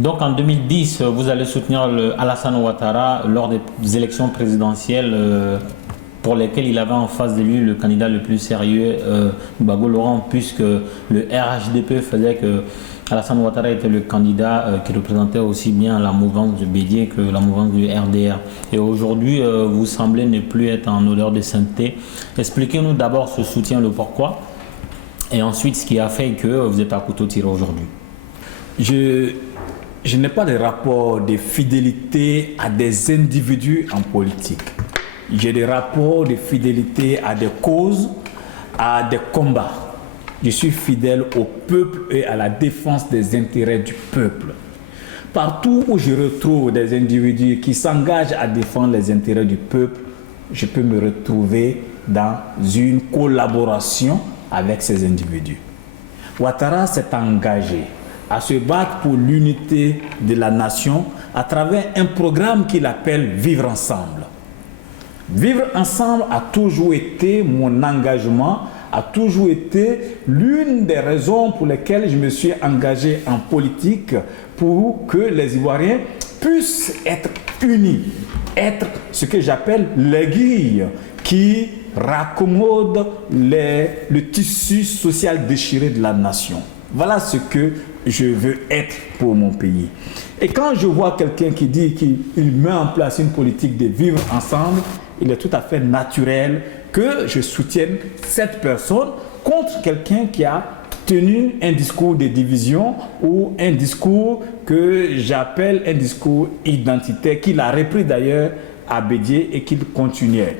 Donc en 2010, vous allez soutenir Alassane Ouattara lors des élections présidentielles pour lesquelles il avait en face de lui le candidat le plus sérieux, Gbagbo Laurent, puisque le RHDP faisait que Alassane Ouattara était le candidat qui représentait aussi bien la mouvance de Bédié que la mouvance du RDR. Et aujourd'hui, vous semblez ne plus être en odeur de sainteté. Expliquez-nous d'abord ce soutien, le pourquoi, et ensuite ce qui a fait que vous êtes à couteau tiré aujourd'hui. Je n'ai pas de rapport de fidélité à des individus en politique. J'ai des rapports de fidélité à des causes, à des combats. Je suis fidèle au peuple et à la défense des intérêts du peuple. Partout où je retrouve des individus qui s'engagent à défendre les intérêts du peuple, je peux me retrouver dans une collaboration avec ces individus. Ouattara s'est engagé à se battre pour l'unité de la nation à travers un programme qu'il appelle Vivre ensemble. Vivre ensemble a toujours été mon engagement, a toujours été l'une des raisons pour lesquelles je me suis engagé en politique, pour que les Ivoiriens puissent être unis, être ce que j'appelle l'aiguille qui raccommode le tissu social déchiré de la nation. Voilà ce que je veux être pour mon pays. Et quand je vois quelqu'un qui dit qu'il met en place une politique de vivre ensemble, il est tout à fait naturel que je soutienne cette personne contre quelqu'un qui a tenu un discours de division ou un discours que j'appelle un discours identitaire, qu'il a repris d'ailleurs à Bédié et qu'il continuait.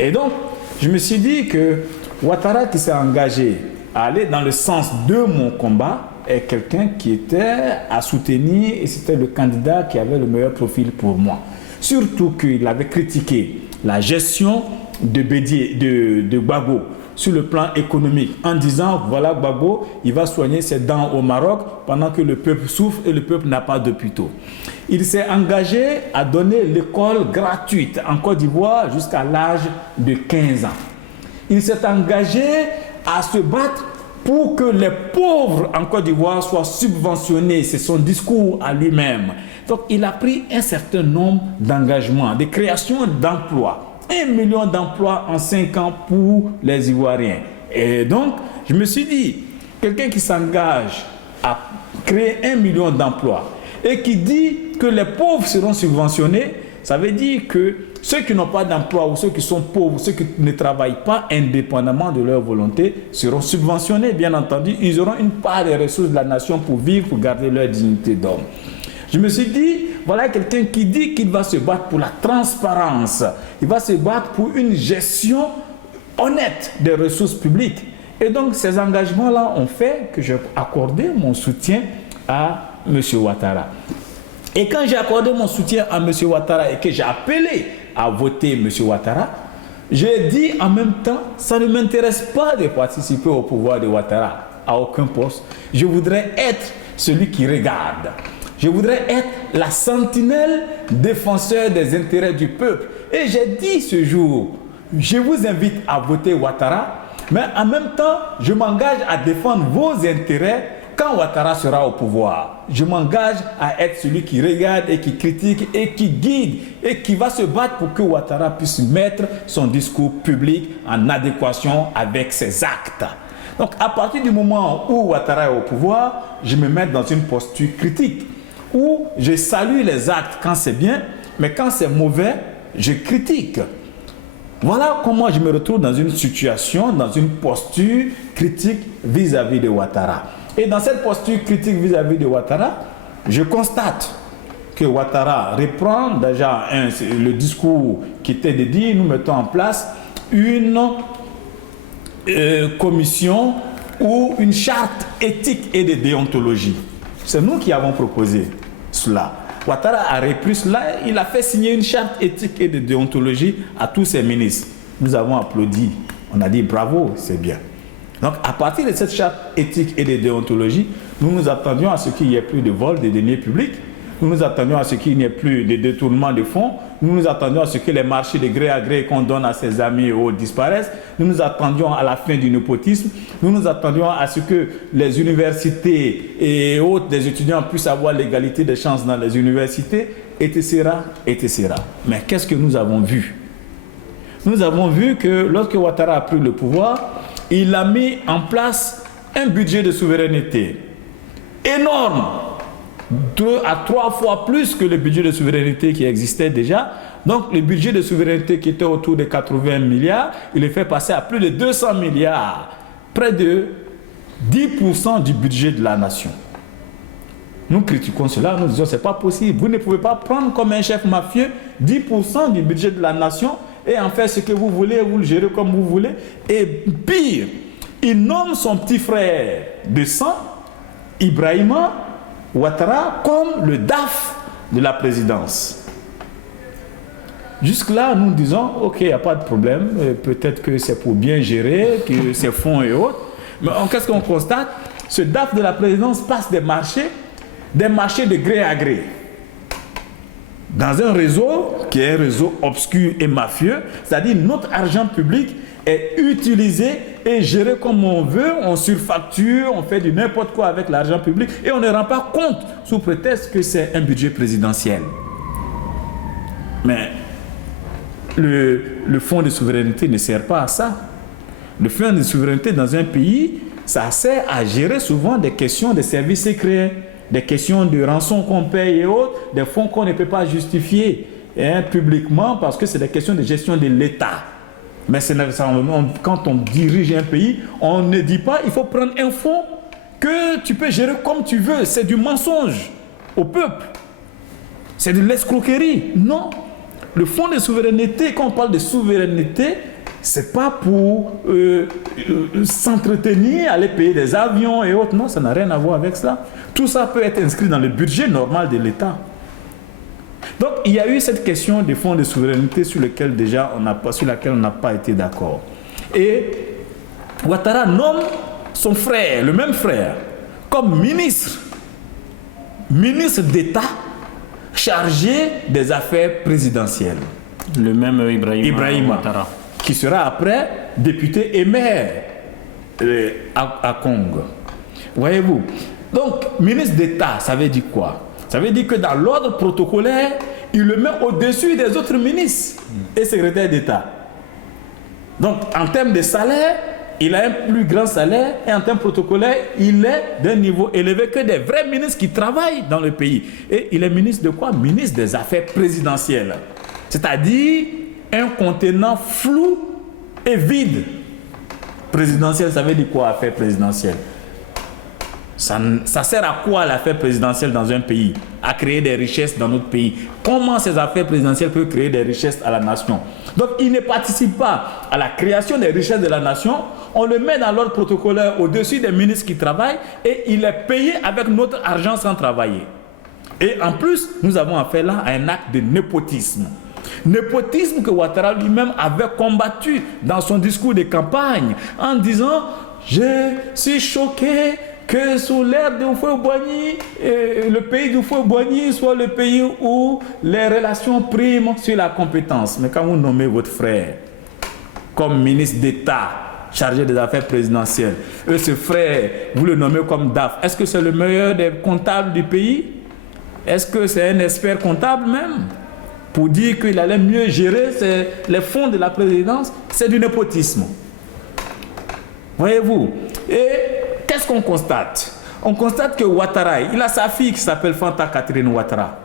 Et donc, je me suis dit que Ouattara qui s'est engagé à aller dans le sens de mon combat est quelqu'un qui était à soutenir et c'était le candidat qui avait le meilleur profil pour moi. Surtout qu'il avait critiqué la gestion de Bédié, de Gbagbo sur le plan économique en disant voilà Gbagbo, il va soigner ses dents au Maroc pendant que le peuple souffre et le peuple n'a pas d'hôpitaux. Il s'est engagé à donner l'école gratuite en Côte d'Ivoire jusqu'à l'âge de 15 ans. Il s'est engagé à se battre pour que les pauvres en Côte d'Ivoire soient subventionnés. C'est son discours à lui-même. Donc il a pris un certain nombre d'engagements, de création d'emplois. 1 million d'emplois en 5 ans pour les Ivoiriens. Et donc, je me suis dit, quelqu'un qui s'engage à créer 1 million d'emplois et qui dit que les pauvres seront subventionnés, ça veut dire que ceux qui n'ont pas d'emploi ou ceux qui sont pauvres, ceux qui ne travaillent pas indépendamment de leur volonté seront subventionnés, bien entendu. Ils auront une part des ressources de la nation pour vivre, pour garder leur dignité d'homme. Je me suis dit, voilà quelqu'un qui dit qu'il va se battre pour la transparence. Il va se battre pour une gestion honnête des ressources publiques. Et donc, ces engagements-là ont fait que j'ai accordé mon soutien à M. Ouattara. Et quand j'ai accordé mon soutien à M. Ouattara et que j'ai appelé à voter M. Ouattara, j'ai dit en même temps, ça ne m'intéresse pas de participer au pouvoir de Ouattara à aucun poste. Je voudrais être celui qui regarde. Je voudrais être la sentinelle défenseur des intérêts du peuple. Et j'ai dit ce jour, je vous invite à voter Ouattara, mais en même temps, je m'engage à défendre vos intérêts quand Ouattara sera au pouvoir. Je m'engage à être celui qui regarde et qui critique et qui guide et qui va se battre pour que Ouattara puisse mettre son discours public en adéquation avec ses actes. Donc, à partir du moment où Ouattara est au pouvoir, je me mets dans une posture critique, où je salue les actes quand c'est bien, mais quand c'est mauvais, je critique. Voilà comment je me retrouve dans une situation, dans une posture critique vis-à-vis de Ouattara. Et dans cette posture critique vis-à-vis de Ouattara, je constate que Ouattara reprend déjà le discours qui était de dire nous mettons en place une commission ou une charte éthique et de déontologie. C'est nous qui avons proposé cela. Ouattara a repris cela, il a fait signer une charte éthique et de déontologie à tous ses ministres. Nous avons applaudi, on a dit bravo, c'est bien. Donc à partir de cette charte éthique et de déontologie, nous nous attendions à ce qu'il n'y ait plus de vol de deniers publics. nous nous attendions à ce qu'il n'y ait plus de détournement de fonds, nous nous attendions à ce que les marchés de gré à gré qu'on donne à ses amis et autres disparaissent, nous nous attendions à la fin du népotisme, nous nous attendions à ce que les universités et autres, des étudiants puissent avoir l'égalité des chances dans les universités, etc., etc. Mais qu'est-ce que nous avons vu? Nous avons vu que lorsque Ouattara a pris le pouvoir, il a mis en place un budget de souveraineté énorme, 2 à 3 fois plus que le budget de souveraineté qui existait déjà. Donc le budget de souveraineté qui était autour de 80 milliards, il est fait passer à plus de 200 milliards, près de 10% du budget de la nation. Nous critiquons cela, nous disons c'est pas possible. Vous ne pouvez pas prendre comme un chef mafieux 10% du budget de la nation et en faire ce que vous voulez, vous le gérez comme vous voulez. Et pire, il nomme son petit frère de sang, Ibrahima Ouattara, comme le DAF de la présidence. Jusque-là, nous disons, ok, il n'y a pas de problème, peut-être que c'est pour bien gérer, que c'est fonds et autres. Mais qu'est-ce qu'on constate? Ce DAF de la présidence passe des marchés de gré à gré. Dans un réseau qui est un réseau obscur et mafieux, c'est-à-dire notre argent public est utilisé et géré comme on veut, on surfacture, on fait du n'importe quoi avec l'argent public et on ne rend pas compte sous prétexte que c'est un budget présidentiel. Mais le fonds de souveraineté ne sert pas à ça. Le fonds de souveraineté dans un pays, ça sert à gérer souvent des questions de services secrets, des questions de rançon qu'on paye et autres, des fonds qu'on ne peut pas justifier publiquement parce que c'est des questions de gestion de l'État. Mais quand on dirige un pays, on ne dit pas il faut prendre un fonds que tu peux gérer comme tu veux. C'est du mensonge au peuple. C'est de l'escroquerie. Non. Le fonds de souveraineté, quand on parle de souveraineté, c'est pas pour s'entretenir, aller payer des avions et autres. Non, ça n'a rien à voir avec cela. Tout ça peut être inscrit dans le budget normal de l'État. Donc, il y a eu cette question des fonds de souveraineté sur laquelle on n'a pas été d'accord. Et Ouattara nomme son frère, le même frère, comme ministre d'État chargé des affaires présidentielles. Le même Ibrahima Ouattara, qui sera après député et maire à Congo. Voyez-vous? Donc, ministre d'État, ça veut dire quoi? Ça veut dire que dans l'ordre protocolaire, il le met au-dessus des autres ministres et secrétaires d'État. Donc, en termes de salaire, il a un plus grand salaire et en termes protocolaires, il est d'un niveau élevé que des vrais ministres qui travaillent dans le pays. Et il est ministre de quoi? Ministre des Affaires présidentielles. C'est-à-dire un contenant flou et vide. Présidentiel, ça veut dire quoi, affaires présidentielles? Ça sert à quoi l'affaire présidentielle dans un pays? À créer des richesses dans notre pays. Comment ces affaires présidentielles peuvent créer des richesses à la nation? Donc il ne participe pas à la création des richesses de la nation. On le met dans l'ordre protocolaire au-dessus des ministres qui travaillent et il est payé avec notre argent sans travailler. Et en plus, nous avons affaire là à un acte de népotisme. Népotisme que Ouattara lui-même avait combattu dans son discours de campagne en disant « Je suis choqué que sous l'ère d'Houphouët-Boigny, le pays d'Houphouët-Boigny soit le pays où les relations priment sur la compétence. » Mais quand vous nommez votre frère comme ministre d'État chargé des affaires présidentielles, et ce frère, vous le nommez comme DAF, est-ce que c'est le meilleur des comptables du pays? Est-ce que c'est un expert comptable même? Pour dire qu'il allait mieux gérer les fonds de la présidence, c'est du népotisme. Voyez-vous? Et qu'est-ce qu'on constate? On constate que Ouattara, il a sa fille qui s'appelle Fanta Catherine Ouattara,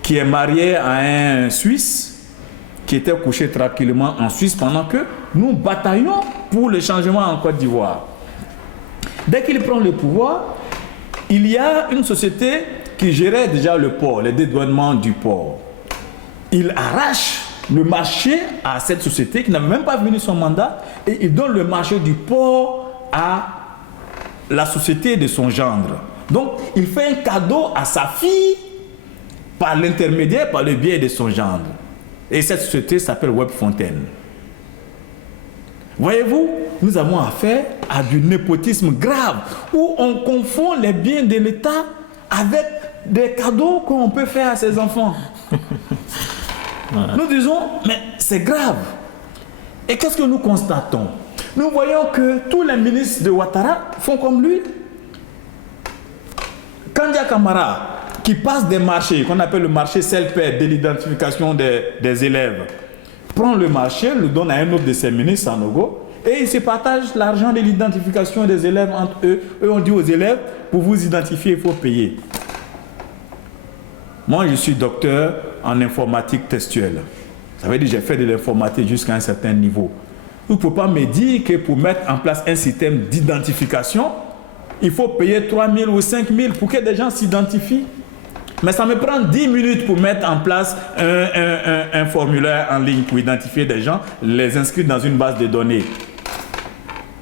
qui est mariée à un Suisse, qui était couché tranquillement en Suisse pendant que nous bataillons pour le changement en Côte d'Ivoire. Dès qu'il prend le pouvoir, il y a une société qui gérait déjà le port, les dédouanements du port. Il arrache le marché à cette société qui n'avait même pas fini son mandat et il donne le marché du port à la société de son gendre. Donc, il fait un cadeau à sa fille par l'intermédiaire, par le biais de son gendre. Et cette société s'appelle Webfontaine. Voyez-vous, nous avons affaire à du népotisme grave où on confond les biens de l'État avec des cadeaux qu'on peut faire à ses enfants. Nous disons, mais c'est grave. Et qu'est-ce que nous constatons? Nous voyons que tous les ministres de Ouattara font comme lui. Kandia Camara, qui passe des marchés, qu'on appelle le marché self-aid de l'identification des élèves, prend le marché, le donne à un autre de ses ministres, Sanogo, et ils se partagent l'argent de l'identification des élèves entre eux. Eux, on dit aux élèves, pour vous identifier, il faut payer. Moi, je suis docteur en informatique textuelle. Ça veut dire que j'ai fait de l'informatique jusqu'à un certain niveau. Vous ne pouvez pas me dire que pour mettre en place un système d'identification, il faut payer 3 000 ou 5 000 pour que des gens s'identifient. Mais ça me prend 10 minutes pour mettre en place un formulaire en ligne pour identifier des gens, les inscrire dans une base de données.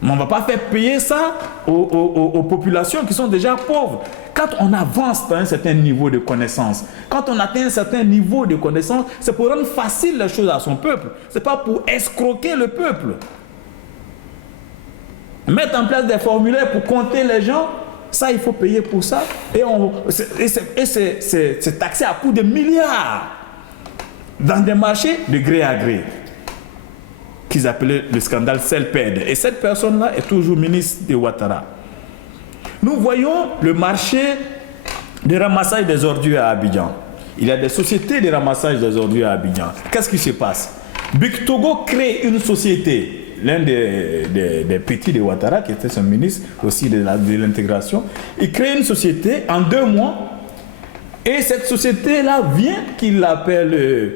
Mais on ne va pas faire payer ça aux populations qui sont déjà pauvres. Quand on avance dans un certain niveau de connaissance, quand on atteint un certain niveau de connaissance, c'est pour rendre facile les choses à son peuple. Ce n'est pas pour escroquer le peuple. Mettre en place des formulaires pour compter les gens, ça, il faut payer pour ça. Et c'est taxé à coût de milliards dans des marchés de gré à gré, qu'ils appelaient le scandale Selped. Et cette personne-là est toujours ministre de Ouattara. Nous voyons le marché de ramassage des ordures à Abidjan. Il y a des sociétés de ramassage des ordures à Abidjan. Qu'est-ce qui se passe? Big Togo crée une société. L'un des petits de Ouattara, qui était son ministre aussi de l'intégration, il crée une société en 2 mois. Et cette société-là vient, qu'il l'appelle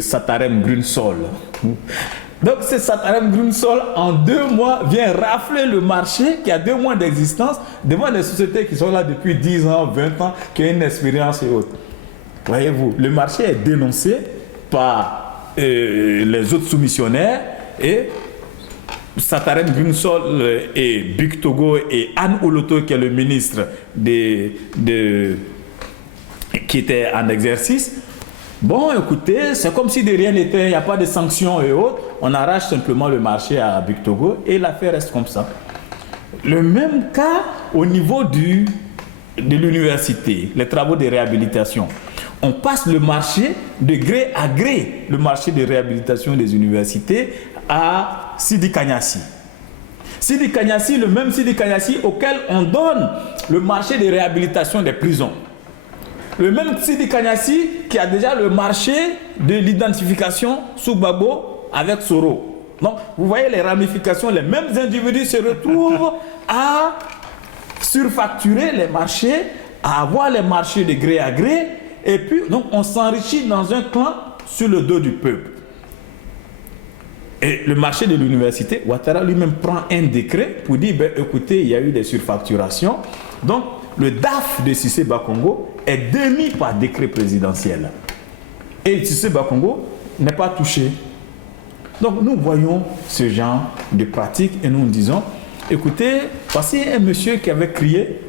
Satarem Grunsol. Donc, ce Satarem Grunsol, en 2 mois, vient rafler le marché qui a 2 mois d'existence devant des sociétés qui sont là depuis 10 ans, 20 ans, qui ont une expérience et autres. Voyez-vous, le marché est dénoncé par les autres soumissionnaires et Satarem Grunsol et Big Togo et Anne Oloto, qui est le ministre qui était en exercice. Bon, écoutez, c'est comme si de rien n'était, il n'y a pas de sanctions et autres. On arrache simplement le marché à Big Togo et l'affaire reste comme ça. Le même cas au niveau de l'université, les travaux de réhabilitation. On passe le marché de gré à gré, le marché de réhabilitation des universités, à Sidi Kanyasi. Sidi Kanyasi, le même Sidi Kanyasi auquel on donne le marché de réhabilitation des prisons. Le même Sidi Kanyasi qui a déjà le marché de l'identification sous Gbagbo avec Soro. Donc, vous voyez les ramifications, les mêmes individus se retrouvent à surfacturer les marchés, à avoir les marchés de gré à gré, et puis donc on s'enrichit dans un clan sur le dos du peuple. Et le marché de l'université, Ouattara lui-même prend un décret pour dire, ben, écoutez, il y a eu des surfacturations. Donc, le DAF de Cissé Bakongo est démis par décret présidentiel. Et Cissé Bakongo n'est pas touché. Donc, nous voyons ce genre de pratique et nous disons, écoutez, voici un monsieur qui avait crié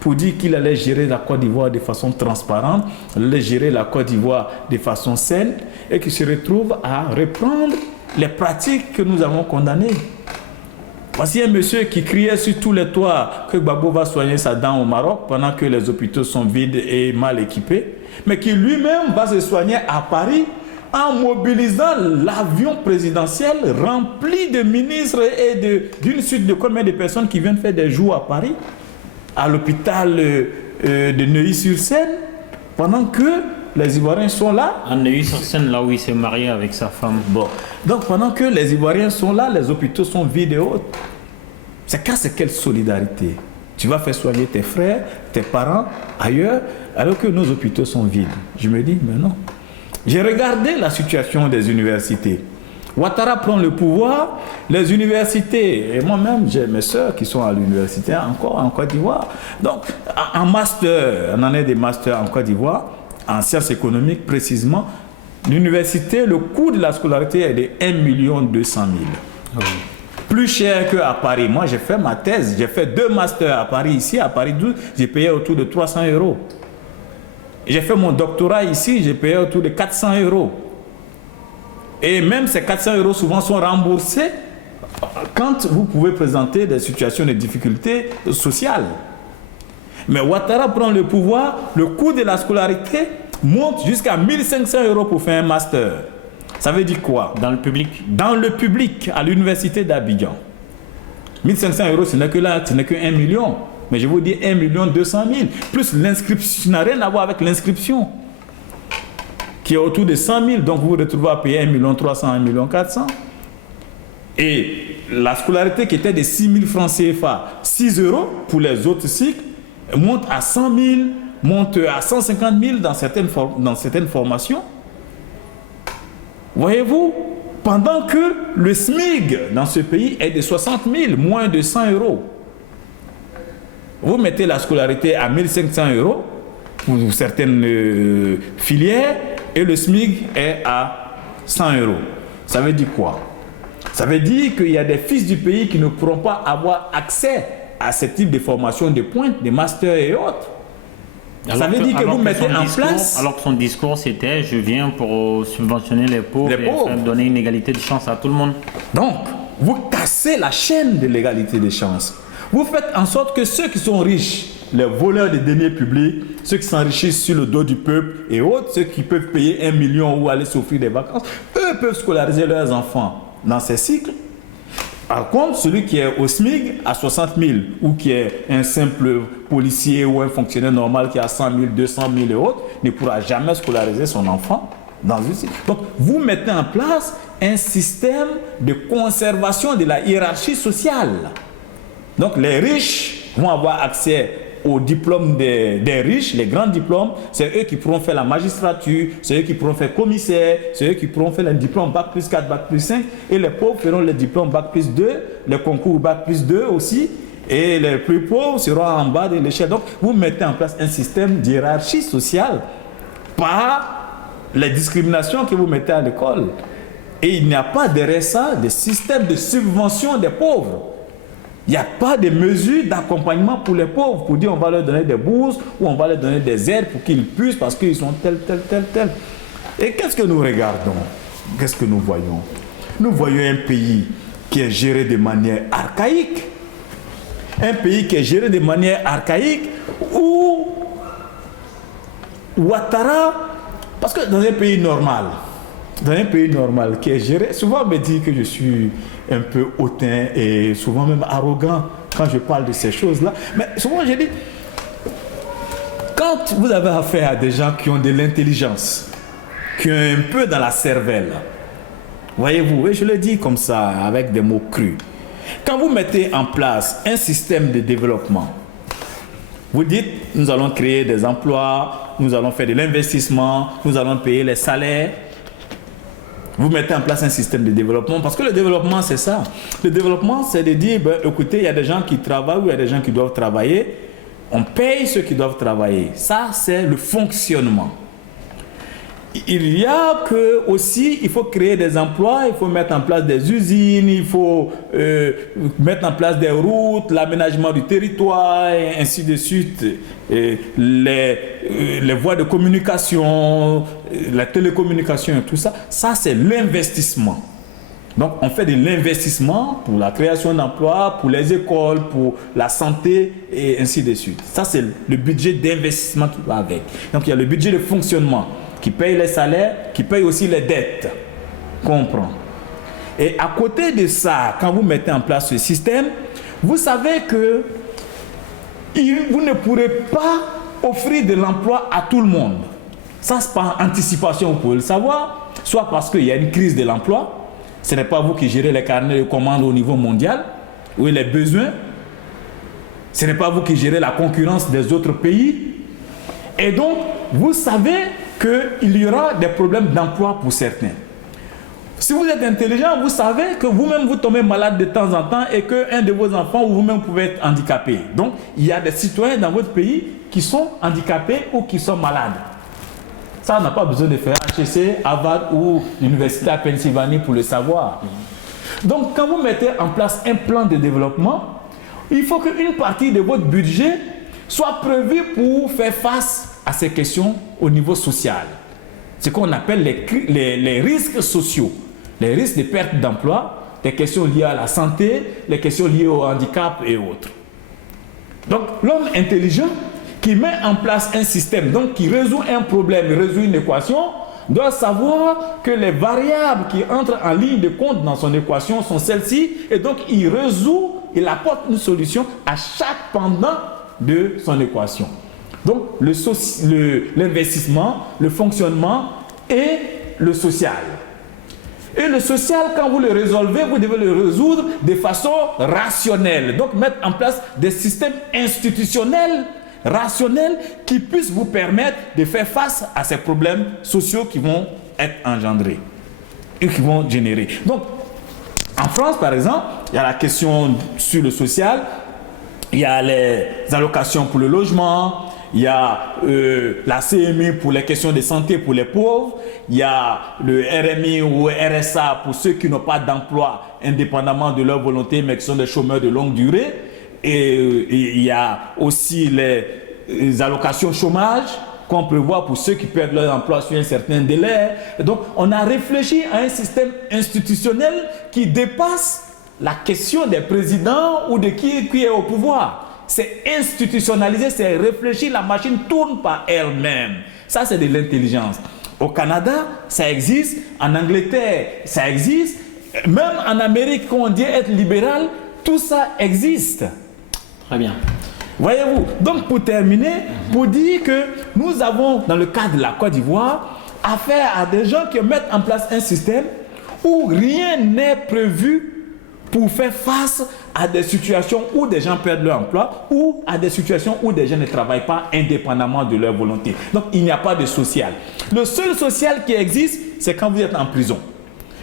pour dire qu'il allait gérer la Côte d'Ivoire de façon transparente, allait gérer la Côte d'Ivoire de façon saine et qui se retrouve à reprendre les pratiques que nous avons condamnées. Voici un monsieur qui criait sur tous les toits que Gbagbo va soigner sa dent au Maroc pendant que les hôpitaux sont vides et mal équipés, mais qui lui-même va se soigner à Paris en mobilisant l'avion présidentiel rempli de ministres et d'une suite de combien de personnes qui viennent faire des jours à Paris, à l'hôpital de Neuilly-sur-Seine, pendant que les Ivoiriens sont là. À Neuilly-sur-Seine, là où il s'est marié avec sa femme. Bon. Donc pendant que les Ivoiriens sont là, les hôpitaux sont vides et autres. C'est quelle solidarité? Tu vas faire soigner tes frères, tes parents ailleurs, alors que nos hôpitaux sont vides. Je me dis, mais non. J'ai regardé la situation des universités. Ouattara prend le pouvoir, les universités, et moi-même j'ai mes soeurs qui sont à l'université encore en Côte d'Ivoire. Donc en master, en année de master en Côte d'Ivoire, en sciences économiques précisément, l'université, le coût de la scolarité est de 1 200 000. Oui. Plus cher qu'à Paris. Moi j'ai fait ma thèse, j'ai fait 2 masters à Paris, ici à Paris 12, j'ai payé autour de 300 €. J'ai fait mon doctorat ici, j'ai payé autour de 400 €. Et même ces 400 € souvent sont remboursés quand vous pouvez présenter des situations de difficultés sociales. Mais Ouattara prend le pouvoir, le coût de la scolarité monte jusqu'à 1 500 € pour faire un master. Ça veut dire quoi? Dans le public? Dans le public, à l'université d'Abidjan. 1 500 €, ce n'est que là, ce n'est que 1 million. Mais je vous dis 1 200 000. Plus l'inscription, ça n'a rien à voir avec l'inscription, qui est autour de 100 000. Donc vous vous retrouvez à payer 1 300 000, 1 400 000. Et la scolarité qui était de 6 000 francs CFA, 6 € pour les autres cycles, monte à 100 000, monte à 150 000 dans certaines formations. Voyez-vous, pendant que le SMIG dans ce pays est de 60 000, moins de 100 €. Vous mettez la scolarité à 1 500 € pour certaines filières et le SMIG est à 100 €. Ça veut dire quoi? Ça veut dire qu'il y a des fils du pays qui ne pourront pas avoir accès à ce type de formation de pointe, de master et autres. Ça veut dire que vous mettez en place... Alors que son discours, c'était « je viens pour subventionner les pauvres et donner une égalité de chance à tout le monde ». Donc, vous cassez la chaîne de l'égalité des chances. Vous faites en sorte que ceux qui sont riches, les voleurs des deniers publics, ceux qui s'enrichissent sur le dos du peuple et autres, ceux qui peuvent payer 1 million ou aller s'offrir des vacances, eux peuvent scolariser leurs enfants dans ces cycles. Par contre, celui qui est au SMIG à 60 000 ou qui est un simple policier ou un fonctionnaire normal qui a 100 000, 200 000 et autres, ne pourra jamais scolariser son enfant dans une cycle. Donc, vous mettez en place un système de conservation de la hiérarchie sociale. Donc, les riches vont avoir accès aux diplômes des riches, les grands diplômes. C'est eux qui pourront faire la magistrature, c'est eux qui pourront faire commissaire, c'est eux qui pourront faire le diplôme Bac plus 4, Bac plus 5. Et les pauvres feront le diplôme Bac plus 2, les concours Bac plus 2 aussi. Et les plus pauvres seront en bas de l'échelle. Donc, vous mettez en place un système d'hiérarchie sociale par les discriminations que vous mettez à l'école. Et il n'y a pas derrière ça de système de subvention des pauvres. Il n'y a pas de mesures d'accompagnement pour les pauvres, pour dire on va leur donner des bourses ou on va leur donner des aides pour qu'ils puissent parce qu'ils sont tel. Et qu'est-ce que nous regardons? Qu'est-ce que nous voyons? Nous voyons un pays qui est géré de manière archaïque. Un pays qui est géré de manière archaïque où Ouattara, parce que dans un pays normal qui est géré, souvent on me dit que je suis un peu hautain et souvent même arrogant quand je parle de ces choses-là. Mais souvent je dis, quand vous avez affaire à des gens qui ont de l'intelligence, qui ont un peu dans la cervelle, voyez-vous, et je le dis comme ça avec des mots crus, quand vous mettez en place un système de développement, vous dites, nous allons créer des emplois, nous allons faire de l'investissement, nous allons payer les salaires. Vous mettez en place un système de développement, parce que le développement, c'est ça. Le développement, c'est de dire, écoutez, il y a des gens qui travaillent ou il y a des gens qui doivent travailler. On paye ceux qui doivent travailler. Ça, c'est le fonctionnement. Il y a que aussi, il faut créer des emplois, il faut mettre en place des usines, il faut mettre en place des routes, l'aménagement du territoire, et ainsi de suite. Les voies de communication, la télécommunication et tout ça, ça c'est l'investissement. Donc on fait de l'investissement pour la création d'emplois, pour les écoles, pour la santé et ainsi de suite. Ça c'est le budget d'investissement qui va avec. Donc il y a le budget de fonctionnement qui paye les salaires, qui paye aussi les dettes. Comprends? Et à côté de ça, quand vous mettez en place ce système, vous savez que vous ne pourrez pas offrir de l'emploi à tout le monde. Ça, c'est par anticipation, vous pouvez le savoir, soit parce qu'il y a une crise de l'emploi, ce n'est pas vous qui gérez les carnets de commandes au niveau mondial, ou les besoins, ce n'est pas vous qui gérez la concurrence des autres pays, et donc, vous savez qu'il y aura des problèmes d'emploi pour certains. Si vous êtes intelligent, vous savez que vous-même vous tombez malade de temps en temps et qu'un de vos enfants ou vous-même pouvez être handicapé. Donc, il y a des citoyens dans votre pays qui sont handicapés ou qui sont malades. Ça, on n'a pas besoin de faire HEC, Harvard ou l'université à Pennsylvanie pour le savoir. Donc, quand vous mettez en place un plan de développement, il faut qu'une partie de votre budget soit prévue pour faire face à ces questions au niveau social. Ce qu'on appelle les risques sociaux, les risques de perte d'emploi, les questions liées à la santé, les questions liées au handicap et autres. Donc l'homme intelligent, qui met en place un système, donc qui résout un problème, résout une équation, doit savoir que les variables qui entrent en ligne de compte dans son équation sont celles-ci, et donc il apporte une solution à chaque pendant de son équation. Donc l'investissement, le fonctionnement et le social. Et le social, quand vous le résolvez, vous devez le résoudre de façon rationnelle. Donc mettre en place des systèmes institutionnels rationnels qui puissent vous permettre de faire face à ces problèmes sociaux qui vont être engendrés et qui vont générer. Donc, en France, par exemple, il y a la question sur le social, il y a les allocations pour le logement, il y a la CMI pour les questions de santé pour les pauvres, il y a le RMI ou RSA pour ceux qui n'ont pas d'emploi indépendamment de leur volonté mais qui sont des chômeurs de longue durée, et il y a aussi les allocations chômage qu'on prévoit pour ceux qui perdent leur emploi sur un certain délai. Et donc on a réfléchi à un système institutionnel qui dépasse la question des présidents ou de qui est au pouvoir. C'est institutionnalisé, c'est réfléchi, la machine tourne par elle-même. Ça, c'est de l'intelligence. Au Canada, ça existe. En Angleterre, ça existe. Même en Amérique, quand on dit être libéral, tout ça existe. Très bien. Voyez-vous. Donc, pour terminer, pour dire que nous avons, dans le cadre de la Côte d'Ivoire, affaire à des gens qui mettent en place un système où rien n'est prévu pour faire face à des situations où des gens perdent leur emploi ou à des situations où des gens ne travaillent pas indépendamment de leur volonté. Donc, il n'y a pas de social. Le seul social qui existe, c'est quand vous êtes en prison.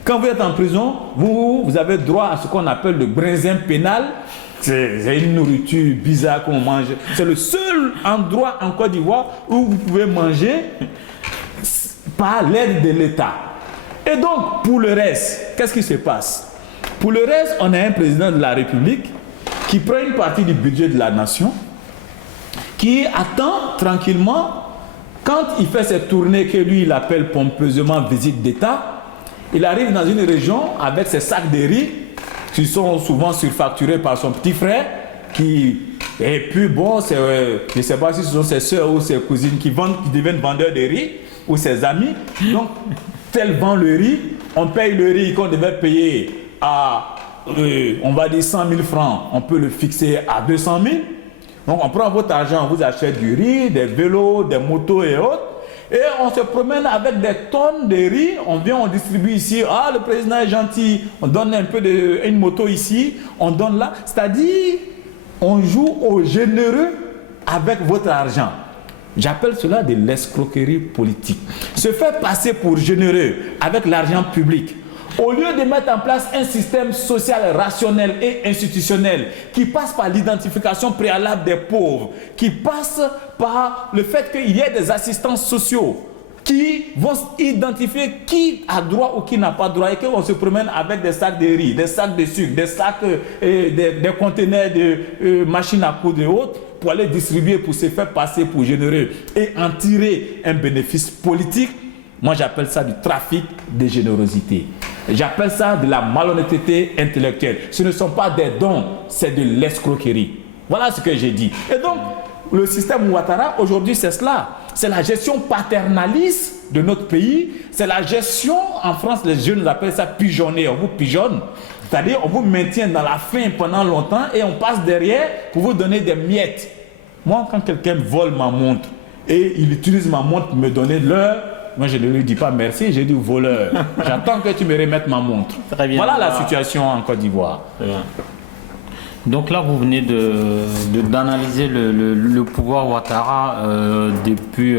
Quand vous êtes en prison, vous avez droit à ce qu'on appelle le brinzin pénal. C'est une nourriture bizarre qu'on mange. C'est le seul endroit en Côte d'Ivoire où vous pouvez manger par l'aide de l'État. Et donc, pour le reste, qu'est-ce qui se passe? Pour le reste, on a un président de la République qui prend une partie du budget de la nation, qui attend tranquillement, quand il fait cette tournée que lui, il appelle pompeusement visite d'État, il arrive dans une région avec ses sacs de riz qui sont souvent surfacturés par son petit frère, et puis bon, je ne sais pas si ce sont ses soeurs ou ses cousines qui deviennent vendeurs de riz, ou ses amis. Donc, tel vend le riz, on paye le riz qu'on devait payer à, on va dire 100 000 francs, on peut le fixer à 200 000. Donc on prend votre argent, on vous achète du riz, des vélos, des motos et autres. Et on se promène avec des tonnes de riz, on vient, on distribue ici. Ah, le président est gentil, on donne un peu une moto ici, on donne là. C'est-à-dire, on joue au généreux avec votre argent. J'appelle cela de l'escroquerie politique. Se faire passer pour généreux avec l'argent public, au lieu de mettre en place un système social rationnel et institutionnel qui passe par l'identification préalable des pauvres, qui passe par le fait qu'il y ait des assistants sociaux qui vont identifier qui a droit ou qui n'a pas droit, et qu'on se promène avec des sacs de riz, des sacs de sucre, des sacs, des conteneurs de machines à coudre et autres, pour aller distribuer, pour se faire passer pour généreux et en tirer un bénéfice politique. Moi, j'appelle ça du trafic de générosité. J'appelle ça de la malhonnêteté intellectuelle. Ce ne sont pas des dons, c'est de l'escroquerie. Voilà ce que j'ai dit. Et donc, le système Ouattara, aujourd'hui, c'est cela. C'est la gestion paternaliste de notre pays. C'est la gestion, en France, les jeunes appellent ça pigeonner. On vous pigeonne. C'est-à-dire, on vous maintient dans la faim pendant longtemps et on passe derrière pour vous donner des miettes. Moi, quand quelqu'un vole ma montre et il utilise ma montre pour me donner l'heure, moi, je ne lui dis pas merci, j'ai dit voleur. J'attends que tu me remettes ma montre. Très bien. Voilà la situation en Côte d'Ivoire. Donc là, vous venez d'analyser le pouvoir Ouattara depuis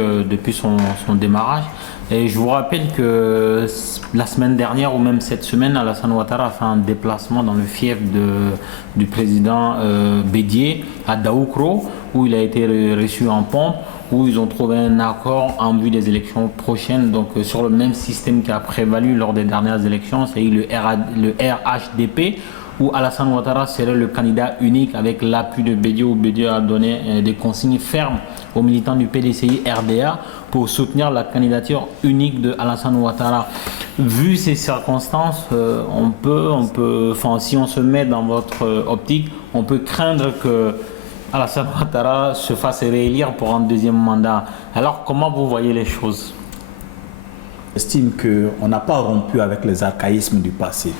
son démarrage. Et je vous rappelle que la semaine dernière ou même cette semaine, Alassane Ouattara a fait un déplacement dans le fief du président Bédié à Daoukro, où il a été reçu en pompe, où ils ont trouvé un accord en vue des élections prochaines, donc sur le même système qui a prévalu lors des dernières élections, c'est le RHDP, où Alassane Ouattara serait le candidat unique avec l'appui de Bédié, où Bédié a donné des consignes fermes aux militants du PDCI RDA pour soutenir la candidature unique de Alassane Ouattara. Vu ces circonstances, si on se met dans votre optique, on peut craindre que Alassane Ouattara se fasse réélire pour un deuxième mandat. Alors, comment vous voyez les choses? J'estime qu'on n'a pas rompu avec les archaïsmes du passé.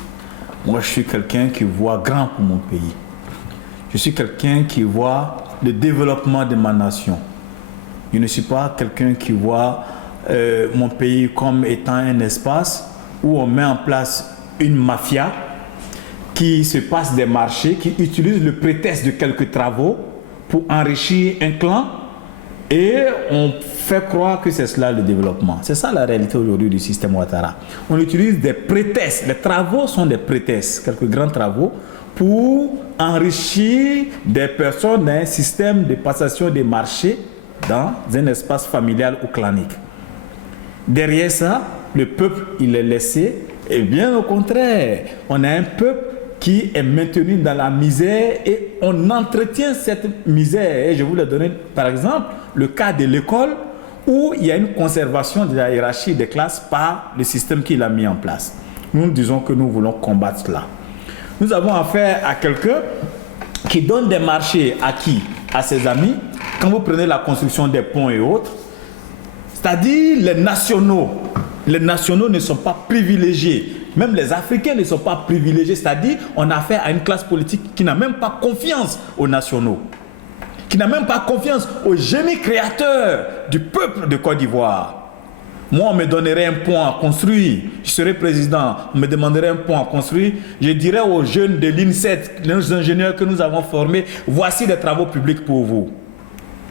Moi, je suis quelqu'un qui voit grand pour mon pays. Je suis quelqu'un qui voit le développement de ma nation. Je ne suis pas quelqu'un qui voit mon pays comme étant un espace où on met en place une mafia qui se passe des marchés, qui utilise le prétexte de quelques travaux pour enrichir un clan et on fait croire que c'est cela le développement. C'est ça la réalité aujourd'hui du système Ouattara. On utilise des prétextes. Les travaux sont des prétextes, quelques grands travaux, pour enrichir des personnes dans un système de passation des marchés dans un espace familial ou clanique. Derrière ça, le peuple, il est laissé. Et bien au contraire, on a un peuple qui est maintenu dans la misère et on entretient cette misère. Et je vous le donne par exemple le cas de l'école où il y a une conservation de la hiérarchie des classes par le système qu'il a mis en place. Nous disons que nous voulons combattre cela. Nous avons affaire à quelqu'un qui donne des marchés à qui? À ses amis. Quand vous prenez la construction des ponts et autres, c'est-à-dire les nationaux ne sont pas privilégiés. Même les Africains ne sont pas privilégiés. C'est-à-dire on a affaire à une classe politique qui n'a même pas confiance aux nationaux, qui n'a même pas confiance au génie créateur du peuple de Côte d'Ivoire. Moi, on me donnerait un pont à construire. Je serais président, on me demanderait un pont à construire. Je dirais aux jeunes de l'INSET, les ingénieurs que nous avons formés, voici des travaux publics pour vous.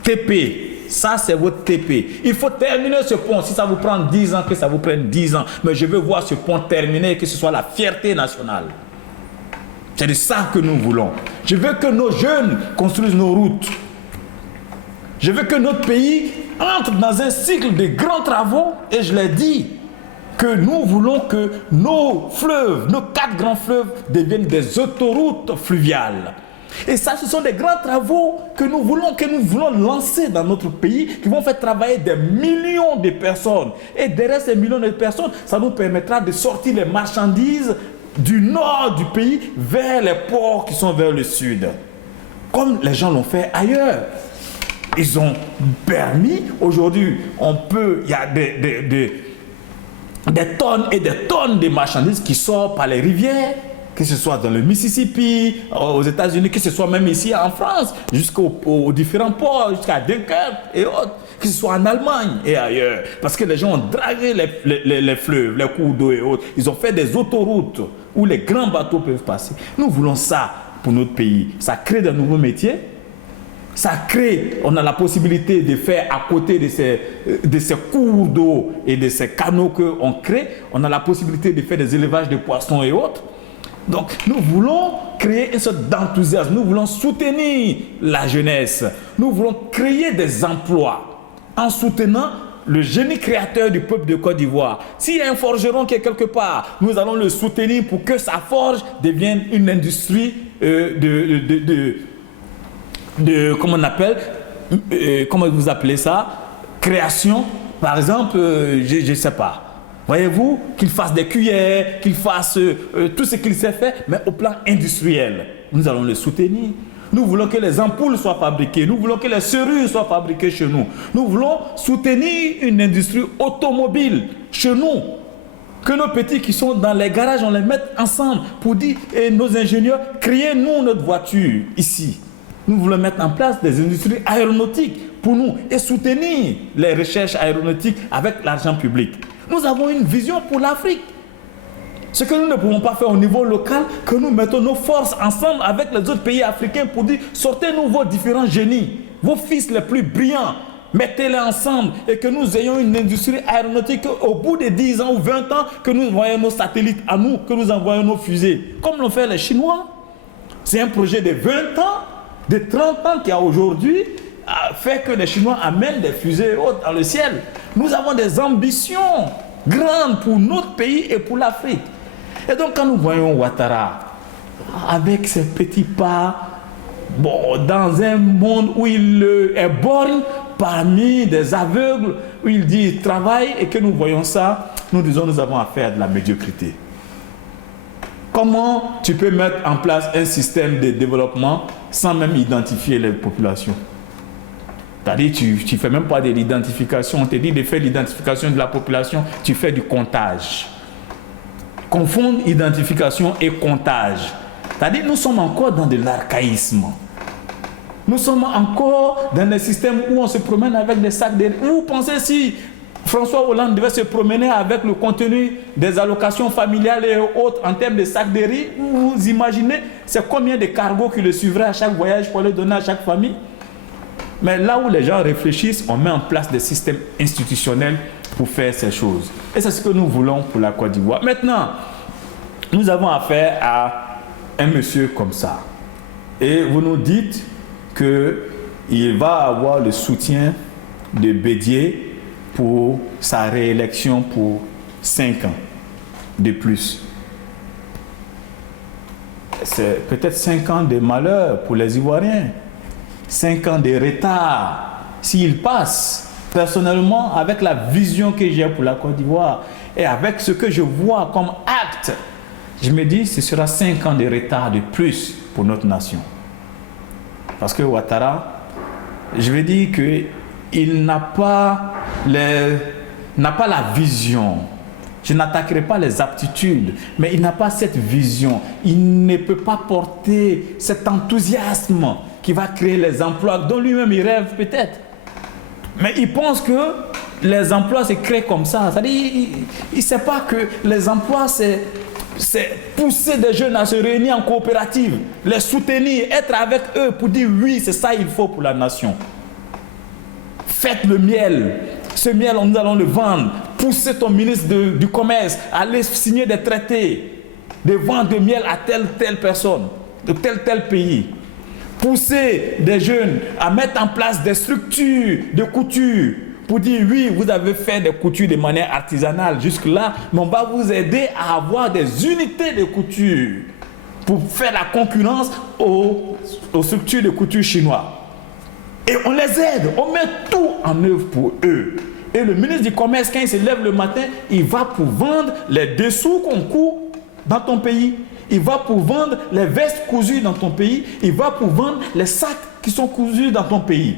TP. Ça, c'est votre TP. Il faut terminer ce pont. Si ça vous prend 10 ans, que ça vous prenne 10 ans. Mais je veux voir ce pont terminé, que ce soit la fierté nationale. C'est de ça que nous voulons. Je veux que nos jeunes construisent nos routes. Je veux que notre pays entre dans un cycle de grands travaux. Et je l'ai dit, que nous voulons que nos fleuves, nos 4 grands fleuves deviennent des autoroutes fluviales. Et ça, ce sont des grands travaux que nous voulons lancer dans notre pays, qui vont faire travailler des millions de personnes. Et derrière ces millions de personnes, ça nous permettra de sortir les marchandises du nord du pays vers les ports qui sont vers le sud. Comme les gens l'ont fait ailleurs. Ils ont permis, aujourd'hui, il y a des tonnes et des tonnes de marchandises qui sortent par les rivières, que ce soit dans le Mississippi, aux États-Unis, que ce soit même ici en France, jusqu'aux différents ports, jusqu'à Dunkerque et autres, que ce soit en Allemagne et ailleurs. Parce que les gens ont dragué les fleuves, les cours d'eau et autres. Ils ont fait des autoroutes où les grands bateaux peuvent passer. Nous voulons ça pour notre pays. Ça crée de nouveaux métiers. Ça crée, on a la possibilité de faire à côté de ces cours d'eau et de ces canaux qu'on crée, on a la possibilité de faire des élevages de poissons et autres. Donc, nous voulons créer une sorte d'enthousiasme. Nous voulons soutenir la jeunesse. Nous voulons créer des emplois en soutenant le génie créateur du peuple de Côte d'Ivoire. S'il y a un forgeron qui est quelque part, nous allons le soutenir pour que sa forge devienne une industrie comment on appelle, comment vous appelez ça, création, par exemple, je ne sais pas. Voyez-vous, qu'il fasse des cuillères, qu'il fasse tout ce qu'il sait faire, mais au plan industriel. Nous allons le soutenir. Nous voulons que les ampoules soient fabriquées. Nous voulons que les serrures soient fabriquées chez nous. Nous voulons soutenir une industrie automobile chez nous. Que nos petits qui sont dans les garages, on les mette ensemble pour dire, et nos ingénieurs, créez-nous notre voiture ici. Nous voulons mettre en place des industries aéronautiques pour nous et soutenir les recherches aéronautiques avec l'argent public. Nous avons une vision pour l'Afrique. Ce que nous ne pouvons pas faire au niveau local, que nous mettons nos forces ensemble avec les autres pays africains pour dire, sortez-nous vos différents génies, vos fils les plus brillants, mettez-les ensemble et que nous ayons une industrie aéronautique au bout de 10 ans ou 20 ans, que nous envoyons nos satellites à nous, que nous envoyons nos fusées, comme l'ont fait les Chinois. C'est un projet de 20 ans, de 30 ans qui a aujourd'hui fait que les Chinois amènent des fusées hautes dans le ciel. Nous avons des ambitions grandes pour notre pays et pour l'Afrique. Et donc quand nous voyons Ouattara avec ses petits pas, dans un monde où il est borgne parmi des aveugles, où il dit travail, et que nous voyons ça, nous disons nous avons affaire à de la médiocrité. Comment tu peux mettre en place un système de développement sans même identifier les populations? C'est-à-dire, tu ne fais même pas de l'identification. On te dit de faire l'identification de la population, tu fais du comptage. Confondre identification et comptage. C'est-à-dire, nous sommes encore dans de l'archaïsme. Nous sommes encore dans un système où on se promène avec des sacs de riz. Vous pensez si François Hollande devait se promener avec le contenu des allocations familiales et autres en termes de sacs de riz, vous imaginez c'est combien de cargos qui le suivraient à chaque voyage pour le donner à chaque famille? Mais là où les gens réfléchissent, on met en place des systèmes institutionnels pour faire ces choses. Et c'est ce que nous voulons pour la Côte d'Ivoire. Maintenant, nous avons affaire à un monsieur comme ça. Et vous nous dites qu'il va avoir le soutien de Bédié pour sa réélection pour 5 ans de plus. C'est peut-être 5 ans de malheur pour les Ivoiriens. 5 ans de retard. S'il passe, personnellement, avec la vision que j'ai pour la Côte d'Ivoire et avec ce que je vois comme acte, je me dis que ce sera 5 ans de retard de plus pour notre nation. Parce que Ouattara, je veux dire qu'il n'a pas la vision. Je n'attaquerai pas les aptitudes, mais il n'a pas cette vision. Il ne peut pas porter cet enthousiasme qui va créer les emplois dont lui-même il rêve peut-être. Mais il pense que les emplois se créent comme ça. C'est-à-dire, il ne sait pas que les emplois, c'est pousser des jeunes à se réunir en coopérative, les soutenir, être avec eux pour dire oui, c'est ça qu'il faut pour la nation. Faites le miel. Ce miel, nous allons le vendre. Poussez ton ministre du Commerce à aller signer des traités de vente de miel à telle personne, de tel pays. Poussez des jeunes à mettre en place des structures de couture pour dire oui, vous avez fait des coutures de manière artisanale jusque-là, mais on va vous aider à avoir des unités de couture pour faire la concurrence aux structures de couture chinoises. Et on les aide, on met tout en œuvre pour eux. Et le ministre du Commerce, quand il se lève le matin, il va pour vendre les dessous qu'on coud dans ton pays. Il va pour vendre les vestes cousues dans ton pays. Il va pour vendre les sacs qui sont cousus dans ton pays.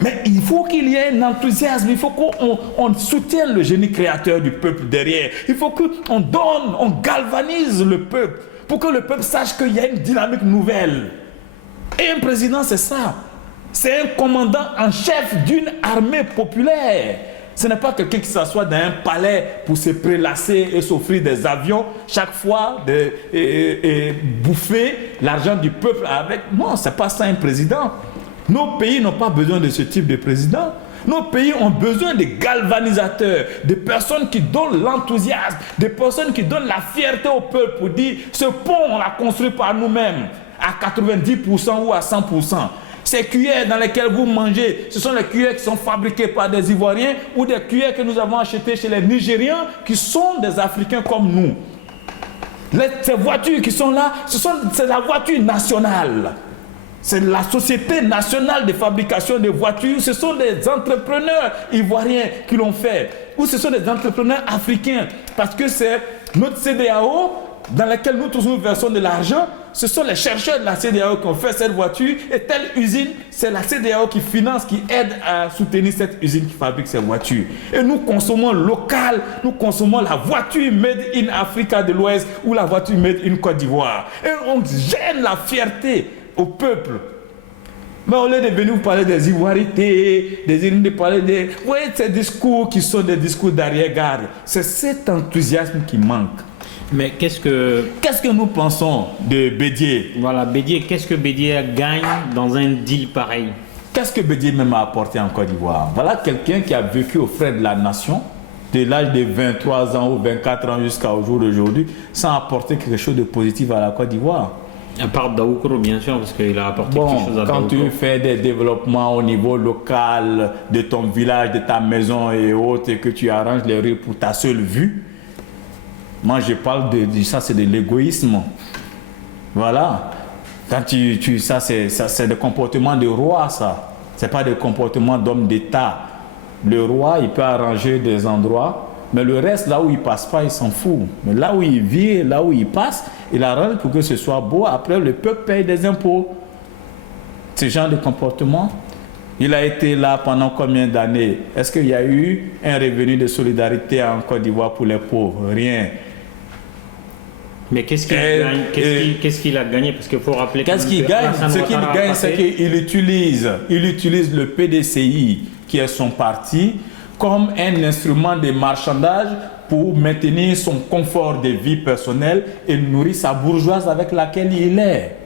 Mais il faut qu'il y ait un enthousiasme. Il faut qu'on soutienne le génie créateur du peuple derrière. Il faut qu'on donne, on galvanise le peuple pour que le peuple sache qu'il y a une dynamique nouvelle. Et un président, c'est ça. C'est un commandant en chef d'une armée populaire. Ce n'est pas quelqu'un qui s'assoit dans un palais pour se prélasser et s'offrir des avions chaque fois et bouffer l'argent du peuple avec. Non, ce n'est pas ça un président. Nos pays n'ont pas besoin de ce type de président. Nos pays ont besoin de galvanisateurs, de personnes qui donnent l'enthousiasme, de personnes qui donnent la fierté au peuple pour dire ce pont, on l'a construit par nous-mêmes à 90% ou à 100%. Ces cuillères dans lesquelles vous mangez, ce sont les cuillères qui sont fabriquées par des Ivoiriens ou des cuillères que nous avons achetées chez les Nigériens qui sont des Africains comme nous. Ces voitures qui sont là, c'est la voiture nationale. C'est la Société nationale de fabrication de voitures. Ce sont des entrepreneurs ivoiriens qui l'ont fait. Ou ce sont des entrepreneurs africains. Parce que c'est notre CEDEAO dans laquelle nous tous nous versons de l'argent. Ce sont les chercheurs de la CEDEAO qui ont fait cette voiture. Et telle usine, c'est la CEDEAO qui finance, qui aide à soutenir cette usine qui fabrique ces voitures. Et nous consommons local, nous consommons la voiture made in Africa de l'Ouest ou la voiture made in Côte d'Ivoire. Et on gêne la fierté au peuple. Mais au lieu de venir vous parler des ivoirités, de parler des... Vous voyez ces discours qui sont des discours d'arrière-garde. C'est cet enthousiasme qui manque. Mais qu'est-ce que nous pensons de Bédié? Voilà, Bédié, qu'est-ce que Bédié gagne dans un deal pareil? Qu'est-ce que Bédié même a apporté en Côte d'Ivoire? Voilà quelqu'un qui a vécu aux frais de la nation, de l'âge de 23 ans ou 24 ans jusqu'au jour d'aujourd'hui, sans apporter quelque chose de positif à la Côte d'Ivoire. À part Daoukro, bien sûr, parce qu'il a apporté quelque chose à Daoukro. Quand tu fais des développements au niveau local de ton village, de ta maison et autres, et que tu arranges les rues pour ta seule vue, moi je parle de ça, c'est de l'égoïsme. Voilà. Quand ça c'est des comportements de roi, ça. C'est pas des comportements d'homme d'État. Le roi, il peut arranger des endroits Mais le reste, là où il passe pas, il s'en fout. Mais là où il vit, là où il passe, il arrange pour que ce soit beau. Après, le peuple paye des impôts. Ce genre de comportement, il a été là pendant combien d'années? Est-ce qu'il y a eu un revenu de solidarité en Côte d'Ivoire pour les pauvres? Rien. Mais qu'est-ce qu'il a gagné? Parce qu'il faut rappeler qu'est-ce qu'il gagne? Ce qu'il gagne, c'est qu'il utilise le PDCI, qui est son parti, comme un instrument de marchandage pour maintenir son confort de vie personnelle et nourrir sa bourgeoise avec laquelle il est.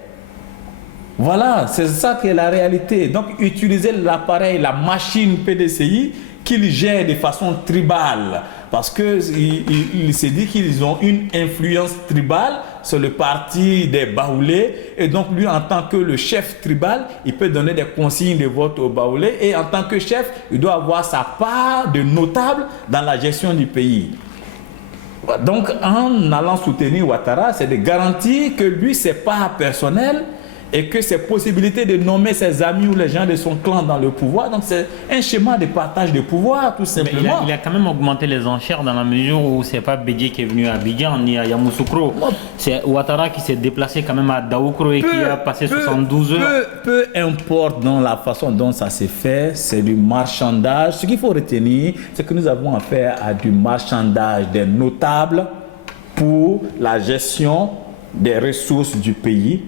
Voilà, c'est ça qui est la réalité. Donc, utiliser l'appareil, la machine PDCI qu'il gère de façon tribale, parce qu'il s'est dit qu'ils ont une influence tribale sur le parti des Baoulés, et donc lui, en tant que le chef tribal, il peut donner des consignes de vote aux Baoulés, et en tant que chef, il doit avoir sa part de notable dans la gestion du pays. Donc, en allant soutenir Ouattara, c'est de garantir que lui, c'est pas personnel, et que ses possibilités de nommer ses amis ou les gens de son clan dans le pouvoir, donc c'est un schéma de partage de pouvoir, tout simplement. Il a quand même augmenté les enchères dans la mesure où c'est pas Bédié qui est venu à Abidjan ni à Yamoussoukro. C'est Ouattara qui s'est déplacé quand même à Daoukro et qui a passé 72 heures. Peu importe dans la façon dont ça s'est fait, c'est du marchandage. Ce qu'il faut retenir, c'est que nous avons affaire à du marchandage des notables pour la gestion des ressources du pays.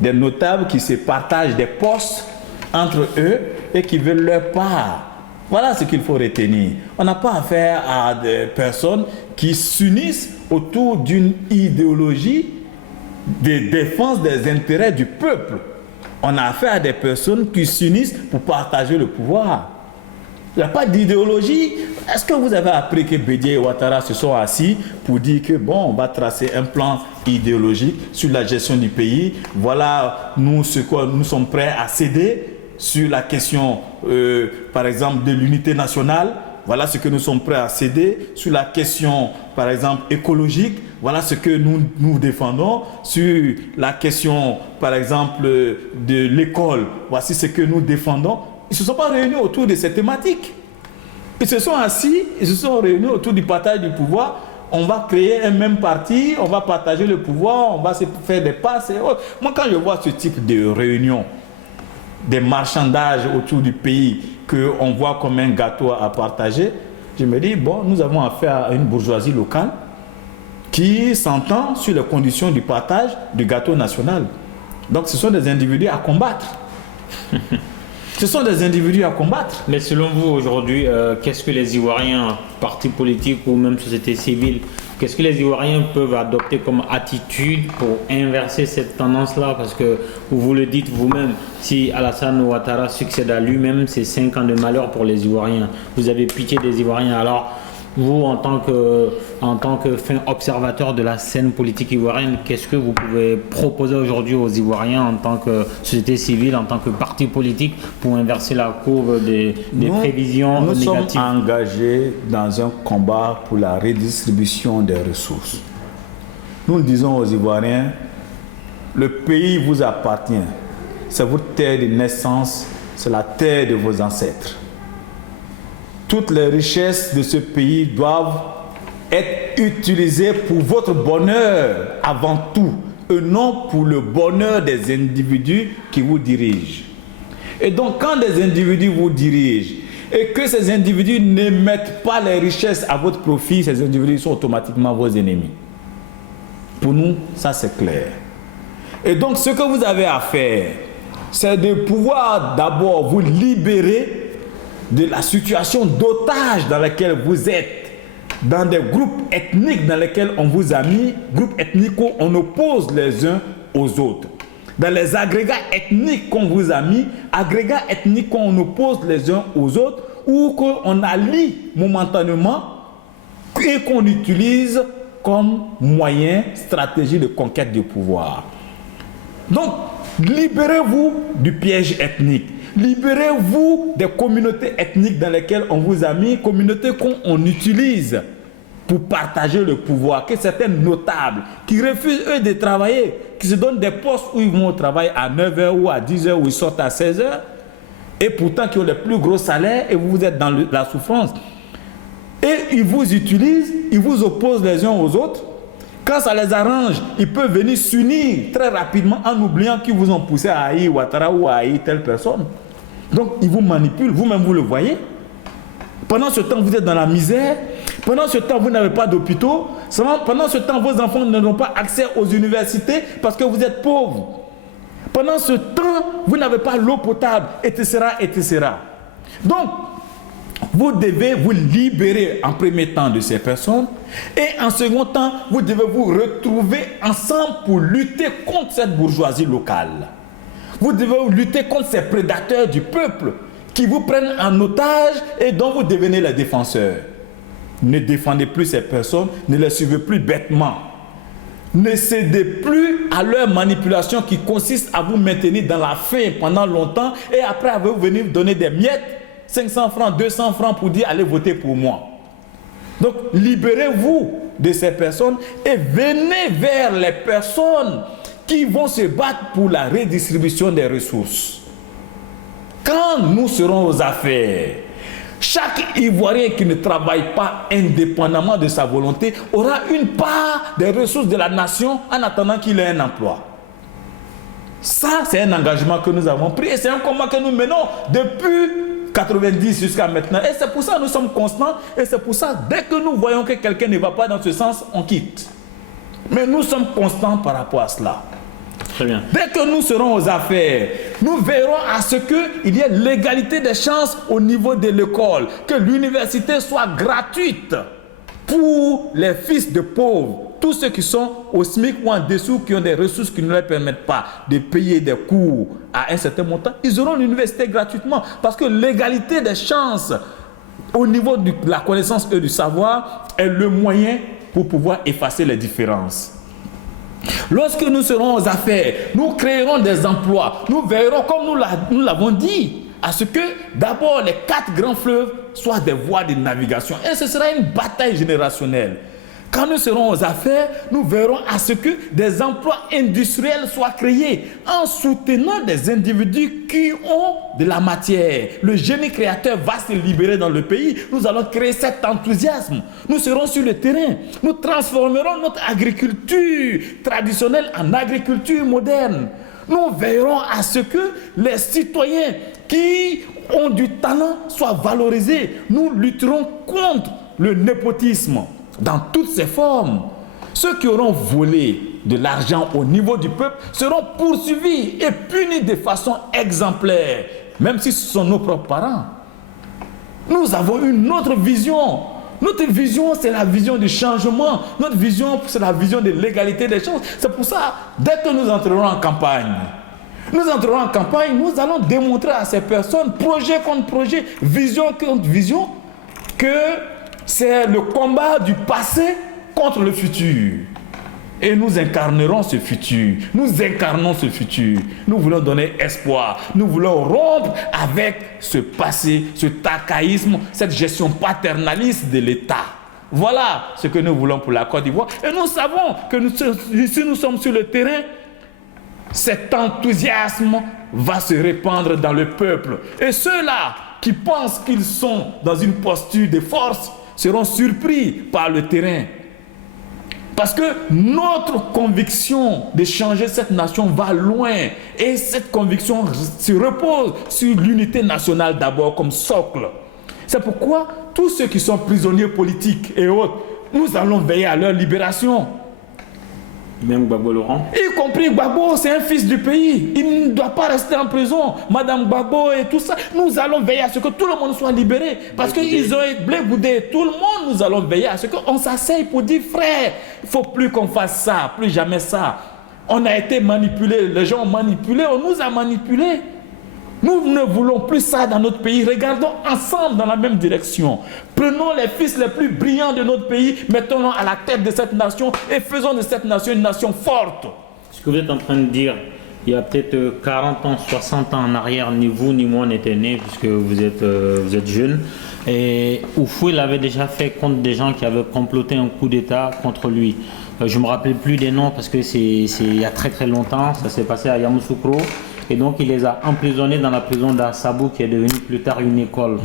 Des notables qui se partagent des postes entre eux et qui veulent leur part. Voilà ce qu'il faut retenir. On n'a pas affaire à des personnes qui s'unissent autour d'une idéologie de défense des intérêts du peuple. On a affaire à des personnes qui s'unissent pour partager le pouvoir. Il n'y a pas d'idéologie. Est-ce que vous avez appris que Bédié et Ouattara se sont assis pour dire que bon, on va tracer un plan idéologique sur la gestion du pays? Voilà, nous sommes prêts à céder sur la question, par exemple, de l'unité nationale. Voilà ce que nous sommes prêts à céder sur la question, par exemple, écologique. Voilà ce que nous défendons sur la question, par exemple, de l'école. Voici ce que nous défendons. Ils ne se sont pas réunis autour de ces thématiques. Ils se sont assis, ils se sont réunis autour du partage du pouvoir. On va créer un même parti, on va partager le pouvoir, on va se faire des passes. Moi, quand je vois ce type de réunion, des marchandages autour du pays, qu'on voit comme un gâteau à partager, je me dis, bon, nous avons affaire à une bourgeoisie locale qui s'entend sur les conditions du partage du gâteau national. Donc, ce sont des individus à combattre. Ce sont des individus à combattre. Mais selon vous, aujourd'hui, qu'est-ce que les Ivoiriens, partis politiques ou même société civile, qu'est-ce que les Ivoiriens peuvent adopter comme attitude pour inverser cette tendance-là? Parce que vous le dites vous-même, si Alassane Ouattara succède à lui-même, c'est 5 ans de malheur pour les Ivoiriens. Vous avez pitié des Ivoiriens. Alors, vous, en tant que fin observateur de la scène politique ivoirienne, qu'est-ce que vous pouvez proposer aujourd'hui aux Ivoiriens en tant que société civile, en tant que parti politique, pour inverser la courbe des prévisions négatives? Nous sommes engagés dans un combat pour la redistribution des ressources. Nous disons aux Ivoiriens, le pays vous appartient. C'est votre terre de naissance, c'est la terre de vos ancêtres. Toutes les richesses de ce pays doivent être utilisées pour votre bonheur avant tout, et non pour le bonheur des individus qui vous dirigent. Et donc, quand des individus vous dirigent et que ces individus ne mettent pas les richesses à votre profit, ces individus sont automatiquement vos ennemis. Pour nous, ça c'est clair. Et donc, ce que vous avez à faire, c'est de pouvoir d'abord vous libérer de la situation d'otage dans laquelle vous êtes, dans des groupes ethniques dans lesquels on vous a mis, groupes ethniques où on oppose les uns aux autres. Dans les agrégats ethniques qu'on vous a mis, agrégats ethniques qu'on oppose les uns aux autres, ou qu'on allie momentanément et qu'on utilise comme moyen, stratégie de conquête du pouvoir. Donc, libérez-vous du piège ethnique. Libérez-vous des communautés ethniques dans lesquelles on vous a mis, communautés qu'on utilise pour partager le pouvoir, que certains notables qui refusent eux de travailler, qui se donnent des postes où ils vont travailler à 9h ou à 10h ou ils sortent à 16h, et pourtant qui ont les plus gros salaires et vous êtes dans la souffrance. Et ils vous utilisent, ils vous opposent les uns aux autres. Quand ça les arrange, ils peuvent venir s'unir très rapidement en oubliant qu'ils vous ont poussé à haïr Ouattara ou à haïr telle personne. Donc, ils vous manipulent, vous-même vous le voyez. Pendant ce temps, vous êtes dans la misère. Pendant ce temps, vous n'avez pas d'hôpitaux. Pendant ce temps, vos enfants n'auront pas accès aux universités parce que vous êtes pauvres. Pendant ce temps, vous n'avez pas l'eau potable, etc., etc. Donc, vous devez vous libérer en premier temps de ces personnes et en second temps, vous devez vous retrouver ensemble pour lutter contre cette bourgeoisie locale. Vous devez lutter contre ces prédateurs du peuple qui vous prennent en otage et dont vous devenez les défenseurs. Ne défendez plus ces personnes, ne les suivez plus bêtement. Ne cédez plus à leur manipulation qui consiste à vous maintenir dans la faim pendant longtemps et après vous venir donner des miettes, 500 francs, 200 francs pour dire allez voter pour moi. Donc libérez-vous de ces personnes et venez vers les personnes qui vont se battre pour la redistribution des ressources. Quand nous serons aux affaires, chaque Ivoirien qui ne travaille pas indépendamment de sa volonté aura une part des ressources de la nation en attendant qu'il ait un emploi. Ça, c'est un engagement que nous avons pris et c'est un combat que nous menons depuis 90 jusqu'à maintenant. Et c'est pour ça que nous sommes constants et c'est pour ça dès que nous voyons que quelqu'un ne va pas dans ce sens, on quitte. Mais nous sommes constants par rapport à cela. Très bien. Dès que nous serons aux affaires, nous verrons à ce qu'il y ait l'égalité des chances au niveau de l'école, que l'université soit gratuite pour les fils de pauvres, tous ceux qui sont au SMIC ou en dessous, qui ont des ressources qui ne leur permettent pas de payer des cours à un certain montant, ils auront l'université gratuitement parce que l'égalité des chances au niveau de la connaissance et du savoir est le moyen pour pouvoir effacer les différences. Lorsque nous serons aux affaires, nous créerons des emplois. Nous verrons, comme nous l'avons dit, à ce que d'abord les 4 grands fleuves soient des voies de navigation. Et ce sera une bataille générationnelle. Quand nous serons aux affaires, nous verrons à ce que des emplois industriels soient créés en soutenant des individus qui ont de la matière. Le génie créateur va se libérer dans le pays. Nous allons créer cet enthousiasme. Nous serons sur le terrain. Nous transformerons notre agriculture traditionnelle en agriculture moderne. Nous veillerons à ce que les citoyens qui ont du talent soient valorisés. Nous lutterons contre le népotisme dans toutes ses formes. Ceux qui auront volé de l'argent au niveau du peuple seront poursuivis et punis de façon exemplaire, même si ce sont nos propres parents. Nous avons une autre vision. Notre vision, c'est la vision du changement. Notre vision, c'est la vision de l'égalité des chances. C'est pour ça, dès que nous entrerons en campagne, nous allons démontrer à ces personnes, projet contre projet, vision contre vision, que c'est le combat du passé contre le futur. Et nous incarnerons ce futur. Nous incarnons ce futur. Nous voulons donner espoir. Nous voulons rompre avec ce passé, ce tacaïsme, cette gestion paternaliste de l'État. Voilà ce que nous voulons pour la Côte d'Ivoire. Et nous savons que si nous sommes sur le terrain, cet enthousiasme va se répandre dans le peuple. Et ceux-là qui pensent qu'ils sont dans une posture de force seront surpris par le terrain. Parce que notre conviction de changer cette nation va loin. Et cette conviction se repose sur l'unité nationale d'abord comme socle. C'est pourquoi tous ceux qui sont prisonniers politiques et autres, nous allons veiller à leur libération. Même Gbagbo Laurent. Y compris Gbagbo, c'est un fils du pays. Il ne doit pas rester en prison. Madame Gbagbo et tout ça. Nous allons veiller à ce que tout le monde soit libéré. Parce qu'ils ont Blé Goudé, tout le monde, nous allons veiller à ce qu'on s'asseye pour dire frère, il ne faut plus qu'on fasse ça, plus jamais ça. On a été manipulé, les gens ont manipulé, on nous a manipulés. Nous ne voulons plus ça dans notre pays. Regardons ensemble dans la même direction. Prenons les fils les plus brillants de notre pays, mettons-les à la tête de cette nation et faisons de cette nation une nation forte. Ce que vous êtes en train de dire, il y a peut-être 40 ans, 60 ans en arrière, ni vous ni moi n'étaient nés puisque vous êtes jeunes. Et Houphouët l'avait déjà fait contre des gens qui avaient comploté un coup d'État contre lui. Je ne me rappelle plus des noms parce que c'est il y a très très longtemps. Ça s'est passé à Yamoussoukro. Et donc, il les a emprisonnés dans la prison d'Assabou, qui est devenue plus tard une école.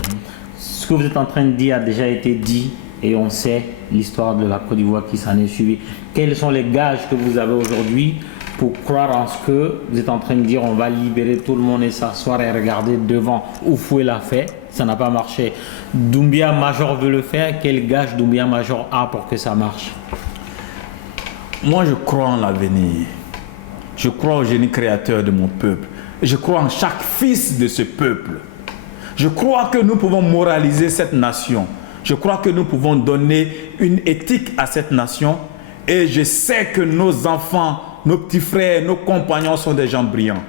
Ce que vous êtes en train de dire a déjà été dit et on sait l'histoire de la Côte d'Ivoire qui s'en est suivie. Quels sont les gages que vous avez aujourd'hui pour croire en ce que vous êtes en train de dire on va libérer tout le monde et s'asseoir et regarder devant? Oufoué l'a fait, ça n'a pas marché. Doumbia Major veut le faire, quel gage Doumbia Major a pour que ça marche? Moi, je crois en l'avenir. Je crois au génie créateur de mon peuple. Je crois en chaque fils de ce peuple. Je crois que nous pouvons moraliser cette nation. Je crois que nous pouvons donner une éthique à cette nation. Et je sais que nos enfants, nos petits frères, nos compagnons sont des gens brillants.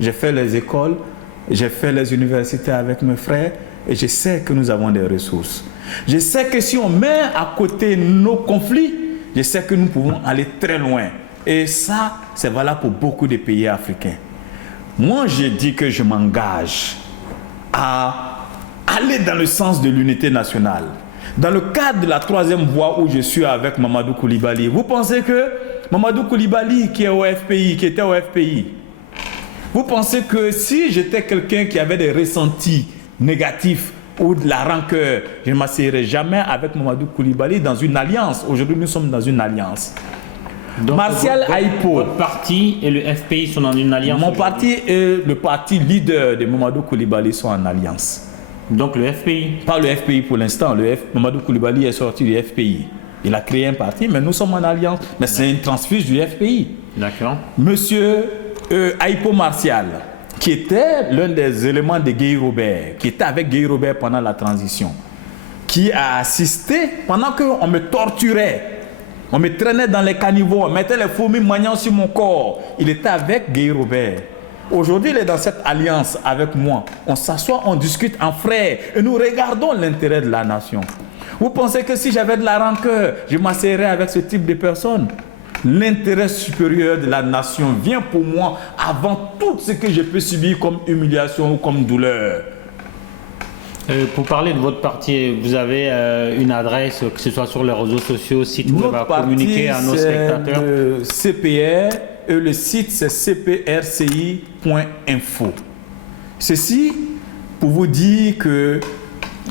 J'ai fait les écoles, j'ai fait les universités avec mes frères et je sais que nous avons des ressources. Je sais que si on met à côté nos conflits, je sais que nous pouvons aller très loin. Et ça, c'est valable pour beaucoup de pays africains. Moi, je dis que je m'engage à aller dans le sens de l'unité nationale. Dans le cadre de la troisième voie où je suis avec Mamadou Koulibaly, vous pensez que Mamadou Koulibaly qui était au FPI, vous pensez que si j'étais quelqu'un qui avait des ressentis négatifs ou de la rancœur, je ne m'assierais jamais avec Mamadou Koulibaly dans une alliance. Aujourd'hui, nous sommes dans une alliance. Donc, Martial Aipo. Votre parti et le FPI sont dans une alliance. Mon parti et le parti leader de Mamadou Koulibaly sont en alliance. Donc le FPI. Pas le FPI pour l'instant. Mamadou Koulibaly est sorti du FPI. Il a créé un parti, mais nous sommes en alliance. Mais c'est une transfuge du FPI. D'accord. Monsieur Aipo Martial, qui était l'un des éléments de Guy Robert, qui était avec Guy Robert pendant la transition, qui a assisté pendant qu'on me torturait. On me traînait dans les caniveaux, on mettait les fourmis maniant sur mon corps. Il était avec Guy Robert. Aujourd'hui, il est dans cette alliance avec moi. On s'assoit, on discute en frères et nous regardons l'intérêt de la nation. Vous pensez que si j'avais de la rancœur, je m'assierais avec ce type de personnes? L'intérêt supérieur de la nation vient pour moi avant tout ce que je peux subir comme humiliation ou comme douleur. Pour parler de votre parti, vous avez une adresse, que ce soit sur les réseaux sociaux, site web à communiquer à nos spectateurs? Le CPR et le site c'est cprci.info. Ceci pour vous dire que...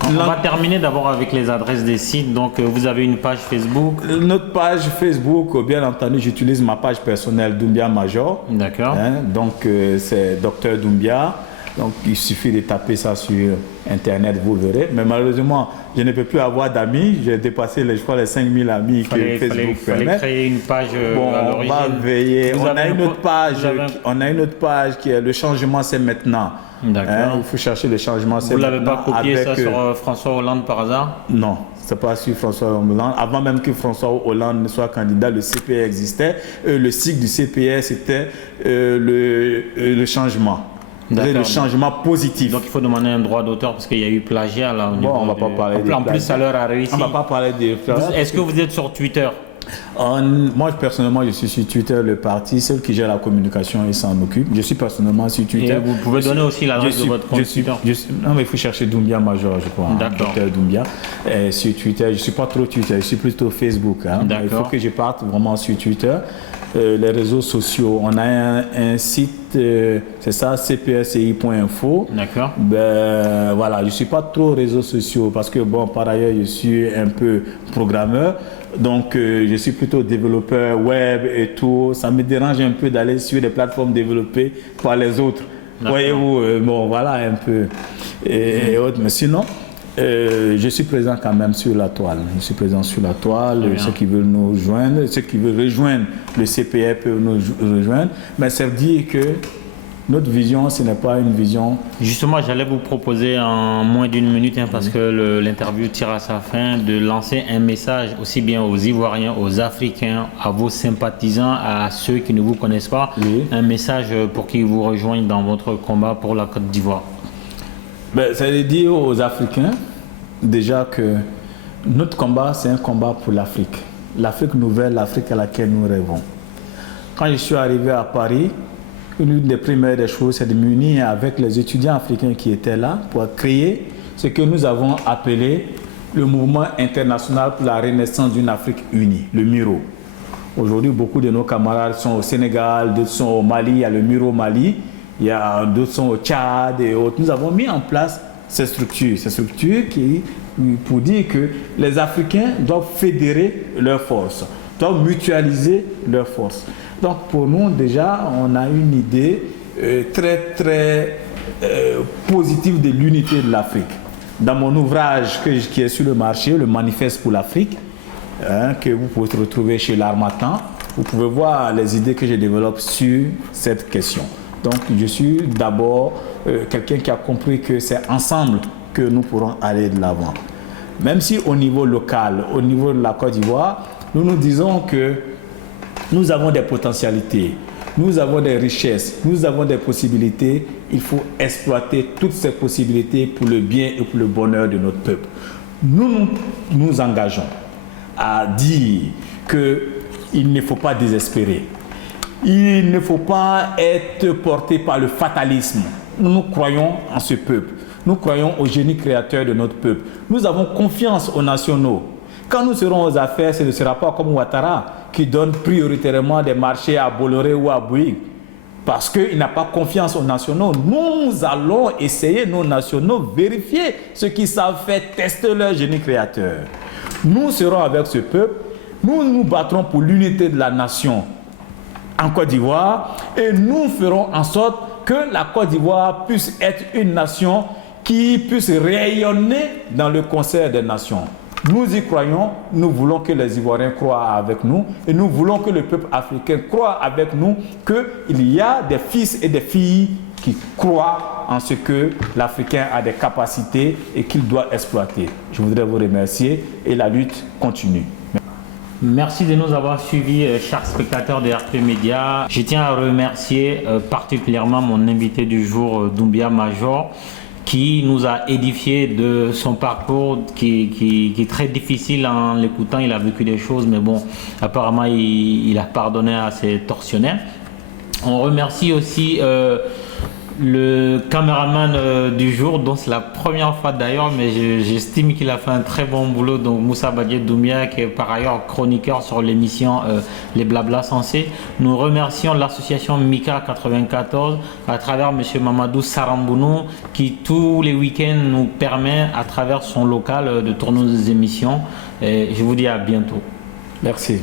On va terminer d'abord avec les adresses des sites. Donc vous avez une page Facebook? Notre page Facebook, bien entendu, j'utilise ma page personnelle Doumbia Major. D'accord. Donc c'est Dr Doumbia. Donc il suffit de taper ça sur internet, vous verrez. Mais malheureusement, je ne peux plus avoir d'amis. J'ai dépassé les 5000 amis que Facebook permet. Il fallait créer une page bon, à l'origine. On va veiller. On a une autre page qui est le changement, c'est maintenant. D'accord. Il faut chercher le changement, c'est maintenant. Vous ne l'avez pas copié ça sur François Hollande par hasard? Non, ce n'est pas sur François Hollande. Avant même que François Hollande ne soit candidat, le CPR existait. Le cycle du CPR, c'était le changement. Le changement positif. Donc il faut demander un droit d'auteur parce qu'il y a eu plagiat là. On ne va pas parler de plagiat. En plus, ça leur a réussi. On ne va pas parler de plagiat. Est-ce que vous êtes sur Twitter? Moi, personnellement, je suis sur Twitter. Le parti, celle qui gère la communication, il s'en occupe. Je suis personnellement sur Twitter. Et vous pouvez donner aussi l'adresse de votre compte Twitter? Non, mais il faut chercher Doumbia Major, je crois. D'accord. Doumbia. Sur Twitter, je ne suis pas trop Twitter, je suis plutôt Facebook. Il faut que je parte vraiment sur Twitter. Les réseaux sociaux, on a un site, c'est ça, cprci.info. D'accord. Voilà, je ne suis pas trop réseaux sociaux parce que, bon, par ailleurs, je suis un peu programmeur. Donc, je suis plutôt développeur web et tout. Ça me dérange un peu d'aller sur des plateformes développées par les autres. Voyez-vous, bon, voilà un peu. Et autres. Mais sinon, je suis présent quand même sur la toile. Je suis présent sur la toile. Ceux qui veulent nous rejoindre, ceux qui veulent rejoindre le CPR peuvent nous rejoindre. Mais ça veut dire que notre vision, ce n'est pas une vision... Justement, j'allais vous proposer en moins d'une minute, parce que l'interview tire à sa fin, de lancer un message aussi bien aux Ivoiriens, aux Africains, à vos sympathisants, à ceux qui ne vous connaissent pas, un message pour qu'ils vous rejoignent dans votre combat pour la Côte d'Ivoire. Ça veut dire aux Africains, déjà que notre combat, c'est un combat pour l'Afrique. L'Afrique nouvelle, l'Afrique à laquelle nous rêvons. Quand je suis arrivé à Paris, une des premières des choses, c'est de m'unir avec les étudiants africains qui étaient là pour créer ce que nous avons appelé le mouvement international pour la renaissance d'une Afrique unie, le MIRO. Aujourd'hui, beaucoup de nos camarades sont au Sénégal, d'autres sont au Mali, il y a le MIRO Mali, il y a d'autres sont au Tchad et autres. Nous avons mis en place ces structures qui pour dire que les Africains doivent fédérer leurs forces, doivent mutualiser leurs forces. Donc pour nous, déjà, on a une idée très positive de l'unité de l'Afrique. Dans mon ouvrage qui est sur le marché, le Manifeste pour l'Afrique, que vous pouvez retrouver chez l'Harmattan, vous pouvez voir les idées que je développe sur cette question. Donc je suis d'abord quelqu'un qui a compris que c'est ensemble que nous pourrons aller de l'avant. Même si au niveau local, au niveau de la Côte d'Ivoire, nous nous disons que nous avons des potentialités, nous avons des richesses, nous avons des possibilités. Il faut exploiter toutes ces possibilités pour le bien et pour le bonheur de notre peuple. Nous nous engageons à dire qu'il ne faut pas désespérer. Il ne faut pas être porté par le fatalisme. Nous croyons en ce peuple. Nous croyons au génie créateur de notre peuple. Nous avons confiance aux nationaux. Quand nous serons aux affaires, ce ne sera pas comme Ouattara qui donne prioritairement des marchés à Bolloré ou à Bouygues parce qu'il n'a pas confiance aux nationaux. Nous allons essayer, nos nationaux, vérifier ce qu'ils savent faire, tester leur génie créateur. Nous serons avec ce peuple. Nous nous battrons pour l'unité de la nation en Côte d'Ivoire et nous ferons en sorte que la Côte d'Ivoire puisse être une nation qui puisse rayonner dans le concert des nations. Nous y croyons, nous voulons que les Ivoiriens croient avec nous et nous voulons que le peuple africain croit avec nous qu'il y a des fils et des filles qui croient en ce que l'Africain a des capacités et qu'il doit exploiter. Je voudrais vous remercier et la lutte continue. Merci de nous avoir suivis, chers spectateurs de RP Média. Je tiens à remercier particulièrement mon invité du jour, Doumbia Major, qui nous a édifié de son parcours qui est très difficile en l'écoutant. Il a vécu des choses, mais bon, apparemment, il a pardonné à ses tortionnaires. On remercie aussi le caméraman du jour, dont c'est la première fois d'ailleurs, mais j'estime qu'il a fait un très bon boulot. Donc Moussa Badié Doumbia, qui est par ailleurs chroniqueur sur l'émission Les Blabla Sensés. Nous remercions l'association Mika 94 à travers M. Mamadou Sarambounou, qui tous les week-ends nous permet à travers son local de tourner nos émissions. Et je vous dis à bientôt. Merci.